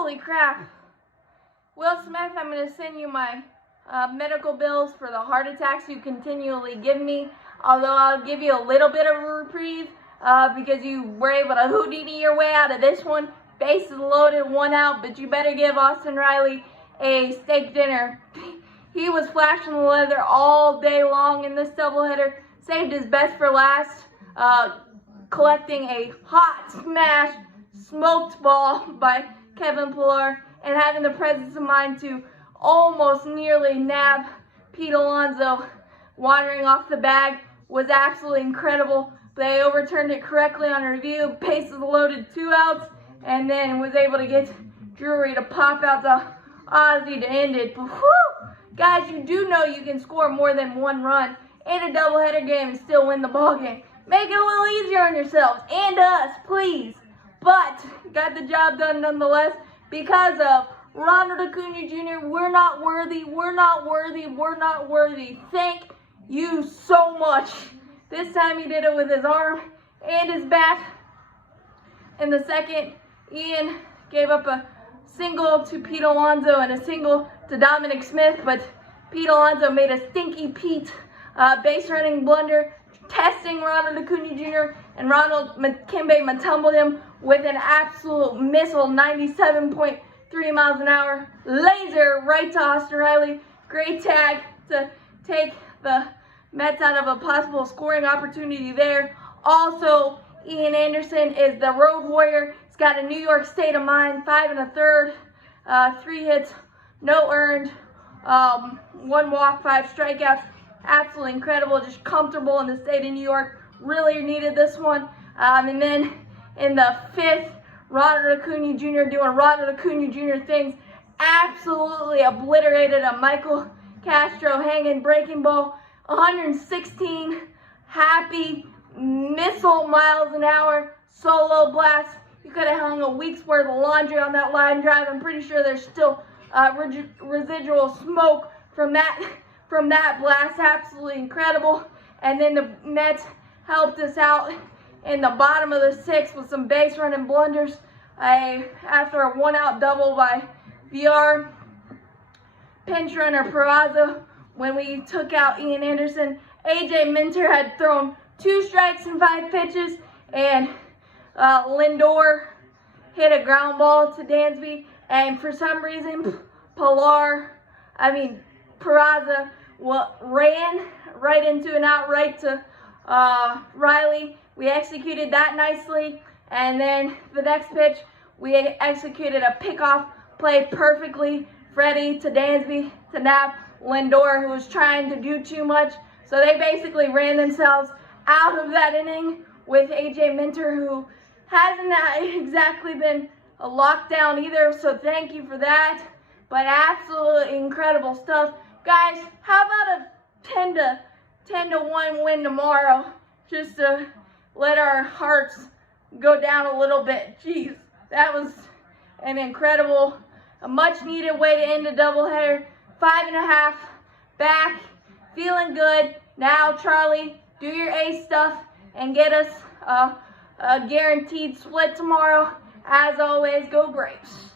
Holy crap. Will Smith, I'm going to send you my medical bills for the heart attacks you continually give me. Although I'll give you a little bit of a reprieve because you were able to Houdini your way out of this one. Bases loaded, one out, but you better give Austin Riley a steak dinner. He was flashing the leather all day long in this doubleheader. Saved his best for last, collecting a hot smash smoked ball by Kevin Pillar and having the presence of mind to almost nearly nab Pete Alonso wandering off the bag was absolutely incredible. They overturned it correctly on review, bases loaded, 2 outs, and then was able to get Drury to pop out to Ozzie to end it. But whew, guys, you do know you can score more than 1 run in a doubleheader game and still win the ball game. Make it a little easier on yourselves and us, please. But got the job done nonetheless because of Ronald Acuña Jr. We're not worthy, we're not worthy, we're not worthy. Thank you so much. This time he did it with his arm and his bat. In the second, Ian gave up a single to Pete Alonso and a single to Dominic Smith, but Pete Alonso made a stinky Pete base running blunder, testing Ronald Acuña Jr., and Ronald Kimbe tumbled him with an absolute missile, 97.3 miles an hour, laser right to Austin Riley. Great tag to take the Mets out of a possible scoring opportunity there. Also, Ian Anderson is the road warrior. He's got a New York state of mind, 5 1/3, 3 hits, no earned, 1 walk, 5 strikeouts. Absolutely incredible, just comfortable in the state of New York. Really needed this one. And then in the 5th, Ronald Acuña Jr. doing Ronald Acuña Jr. things. Absolutely obliterated a Michael Castro hanging breaking ball. 116 happy missile miles an hour solo blast. You could have hung a week's worth of laundry on that line drive. I'm pretty sure there's still residual smoke from that blast. Absolutely incredible. And then the Mets helped us out in the bottom of the 6th with some base running blunders after a 1-out double by VR. Pinch runner Peraza when we took out Ian Anderson. AJ Minter had thrown 2 strikes and 5 pitches, and Lindor hit a ground ball to Dansby, and for some reason Peraza ran right into an out right to Riley. We executed that nicely, and then the next pitch we executed a pickoff play perfectly. Freddie to Dansby to nab Lindor, who was trying to do too much. So they basically ran themselves out of that inning with AJ Minter, who hasn't exactly been a lockdown either. So thank you for that. But absolutely incredible stuff. Guys, how about a 10 to 1 win tomorrow? Just to let our hearts go down a little bit. Jeez, that was an incredible, a much needed way to end a doubleheader. 5.5 back, feeling good. Now, Charlie, do your A stuff and get us a guaranteed split tomorrow. As always, go Braves.